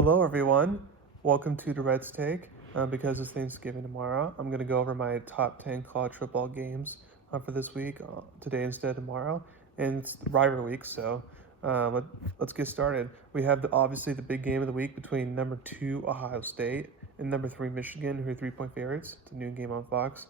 Hello, everyone. Welcome to Durrett's Take. Because it's Thanksgiving tomorrow, I'm going to go over my top 10 college football games for this week, today instead of tomorrow. And it's rivalry week, so let's get started. We have obviously the big game of the week between number 2 Ohio State and number 3 Michigan, who are 3-point favorites. It's a noon game on Fox.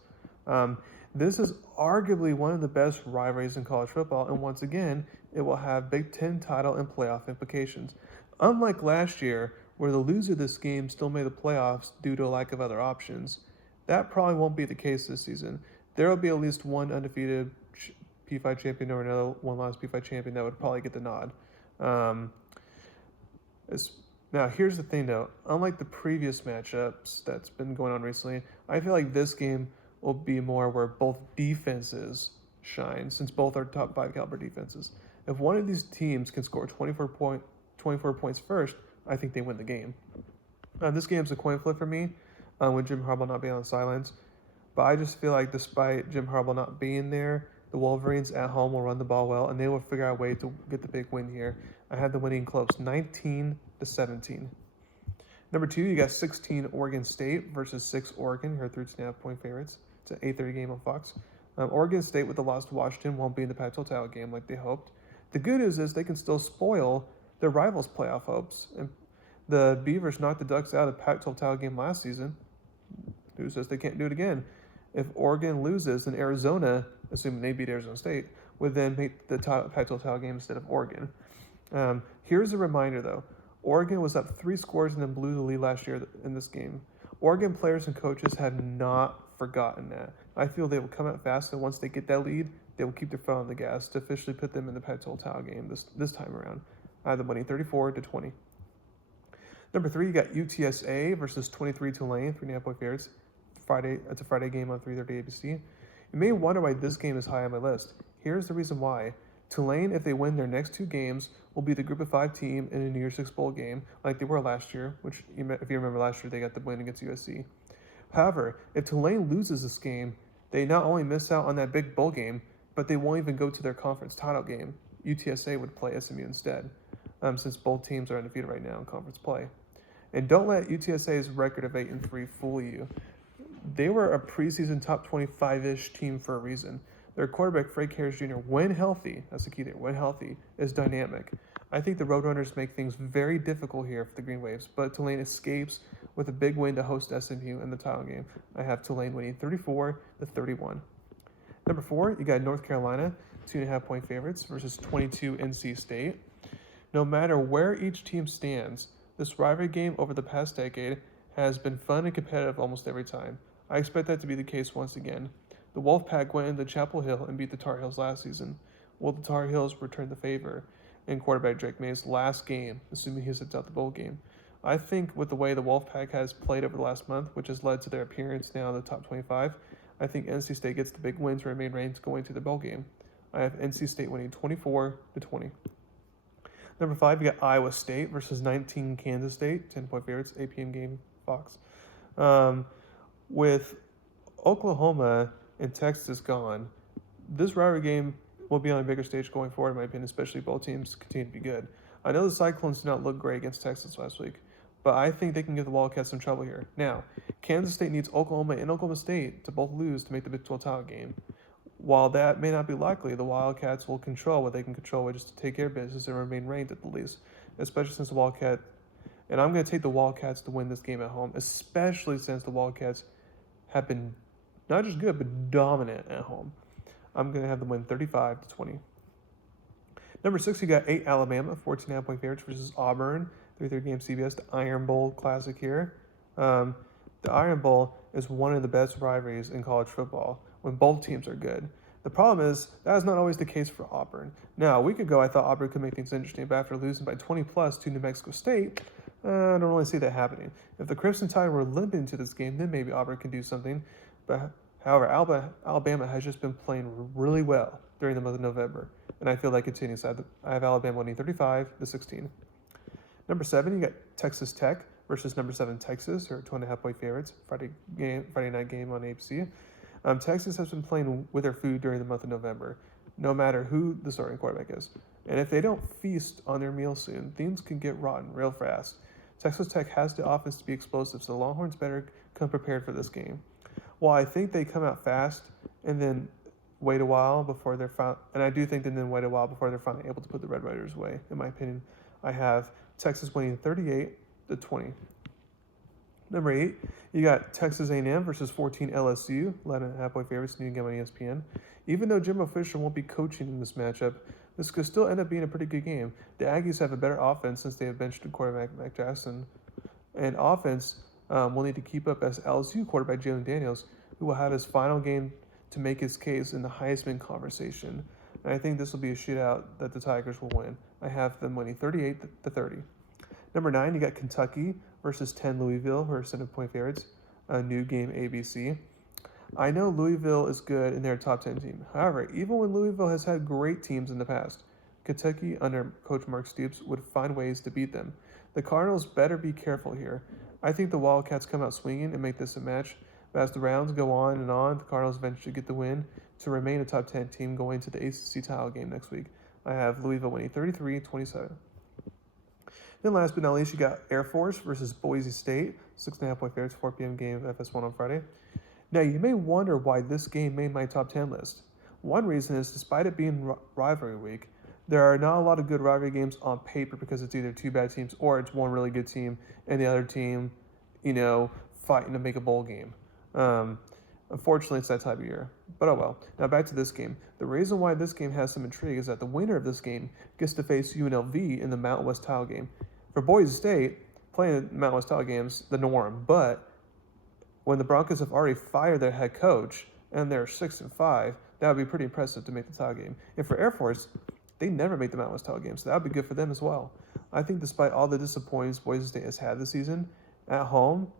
This is arguably one of the best rivalries in college football, and once again, it will have Big Ten title and playoff implications. Unlike last year, where the loser of this game still made the playoffs due to a lack of other options, that probably won't be the case this season. There will be at least one undefeated P5 champion or another one last P5 champion that would probably get the nod. Um, Now, here's the thing though. Unlike the previous matchups that's been going on recently, I feel like this game will be more where both defenses shine, since both are top 5 caliber defenses. If one of these teams can score 24 points first, I think they win the game. This game's a coin flip for me, with Jim Harbaugh not being on the sidelines. But I just feel like despite Jim Harbaugh not being there, the Wolverines at home will run the ball well, and they will figure out a way to get the big win here. I have the winning close, 19-17. Number 2, you got 16 Oregon State versus 6 Oregon, who are 13.5-point favorites. It's an 8:30 game on Fox. Oregon State, with the loss to Washington, won't be in the Pac-12 title game like they hoped. The good news is they can still spoil their rivals' playoff hopes. And the Beavers knocked the Ducks out of the Pac-12 title game last season. Who says they can't do it again? If Oregon loses, then Arizona, assuming they beat Arizona State, would then make the Pac-12 title game instead of Oregon. Here's a reminder, though. Oregon was up 3 scores and then blew the lead last year in this game. Oregon players and coaches have not forgotten that. I feel they will come out fast, and once they get that lead, they will keep their foot on the gas to officially put them in the Pac-12 title game this time around. I have the winning 34-20. Number 3, you got UTSA versus 23 Tulane, 3.5-point favorites. It's a Friday game on 3:30 ABC. You may wonder why this game is high on my list. Here's the reason why. Tulane, if they win their next 2 games, will be the Group of 5 team in a New Year's Six Bowl game, like they were last year, which, if you remember last year, they got the win against USC. However, if Tulane loses this game, they not only miss out on that big bowl game, but they won't even go to their conference title game. UTSA would play SMU instead, since both teams are undefeated right now in conference play. And don't let UTSA's record of 8-3 fool you. They were a preseason top 25-ish team for a reason. Their quarterback, Frank Harris Jr., when healthy, that's the key there, when healthy, is dynamic. I think the Roadrunners make things very difficult here for the Green Waves, but Tulane escapes with a big win to host SMU in the title game. I have Tulane winning 34-31. Number 4, you got North Carolina, 2.5-point favorites versus 22 NC State. No matter where each team stands, this rivalry game over the past decade has been fun and competitive almost every time. I expect that to be the case once again. The Wolfpack went into Chapel Hill and beat the Tar Heels last season. Will the Tar Heels return the favor in quarterback Drake May's last game, assuming he sits out the bowl game? I think with the way the Wolfpack has played over the last month, which has led to their appearance now in the top 25, I think NC State gets the big win to remain ranked going to the bowl game. I have NC State winning 24-20. Number 5, you got Iowa State versus 19 Kansas State, 10-point favorites, 8 p.m. game, Fox. With Oklahoma and Texas gone, this rivalry game will be on a bigger stage going forward, in my opinion, especially if both teams continue to be good. I know the Cyclones did not look great against Texas last week, but I think they can give the Wildcats some trouble here. Now, Kansas State needs Oklahoma and Oklahoma State to both lose to make the Big 12 title game. While that may not be likely, the Wildcats will control what they can control, which is to take care of business and remain ranked at the least, especially since the Wildcat. And I'm going to take the Wildcats to win this game at home, especially since the Wildcats have been not just good, but dominant at home. I'm going to have them win 35-20. Number 6, you got 8 Alabama, 14.5-point favorites versus Auburn, 3:30 game CBS, the Iron Bowl Classic here. The Iron Bowl is one of the best rivalries in college football when both teams are good. The problem is that is not always the case for Auburn. Now, a week ago, I thought Auburn could make things interesting, but after losing by 20+ to New Mexico State, I don't really see that happening. If the Crimson Tide were limping to this game, then maybe Auburn can do something. But however, Alabama has just been playing really well during the month of November, and I feel that continues. I have Alabama winning 35-16. Number 7, you got Texas Tech versus number 7 Texas, who are 2.5-point favorites. Friday night game on ABC. Texas has been playing with their food during the month of November, no matter who the starting quarterback is. And if they don't feast on their meal soon, things can get rotten real fast. Texas Tech has the offense to be explosive, so the Longhorns better come prepared for this game. While I think they come out fast and then wait a while before they're and I do think they then wait a while before they're finally able to put the Red Raiders away. In my opinion, I have Texas winning 38-20. Number 8, you got Texas A&M versus 14 LSU, 11.5-point favorites, new game on ESPN. Even though Jimbo Fisher won't be coaching in this matchup, this could still end up being a pretty good game. The Aggies have a better offense since they have benched quarterback Mac Jackson, and offense will need to keep up as LSU quarterback Jalen Daniels, who will have his final game to make his case in the Heisman conversation. And I think this will be a shootout that the Tigers will win. I have them winning 38-30. Number 9, you got Kentucky versus 10 Louisville, who are 7-point favorites. A new game ABC. I know Louisville is good and they're a top 10 team. However, even when Louisville has had great teams in the past, Kentucky under Coach Mark Stoops would find ways to beat them. The Cardinals better be careful here. I think the Wildcats come out swinging and make this a match. But as the rounds go on, the Cardinals eventually get the win to remain a top 10 team going to the ACC title game next week. I have Louisville winning 33-27. Then last but not least, you got Air Force versus Boise State, 6.5-point favorites, 4 p.m. game of FS1 on Friday. Now, you may wonder why this game made my top 10 list. One reason is, despite it being rivalry week, there are not a lot of good rivalry games on paper because it's either two bad teams or it's one really good team and the other team, fighting to make a bowl game. Unfortunately, it's that type of year. But oh well. Now back to this game. The reason why this game has some intrigue is that the winner of this game gets to face UNLV in the Mountain West title game. For Boise State, playing the Mountain West title game's the norm, but when the Broncos have already fired their head coach and they're 6-5, that would be pretty impressive to make the title game. And for Air Force, they never make the Mountain West title game, so that would be good for them as well. I think despite all the disappointments Boise State has had this season, at home,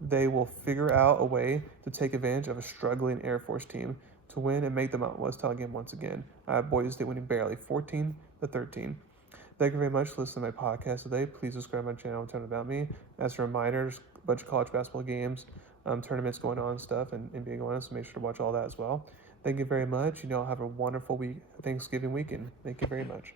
they will figure out a way to take advantage of a struggling Air Force team to win and make the Mountain West title game once again. I have Boise State winning barely, 14-13. Thank you very much for listening to my podcast today. Please subscribe to my channel and tell them about me. As a reminder, there's a bunch of college basketball games, tournaments going on and stuff, and NBA going on, so make sure to watch all that as well. Thank you very much. Have a wonderful Thanksgiving weekend. Thank you very much.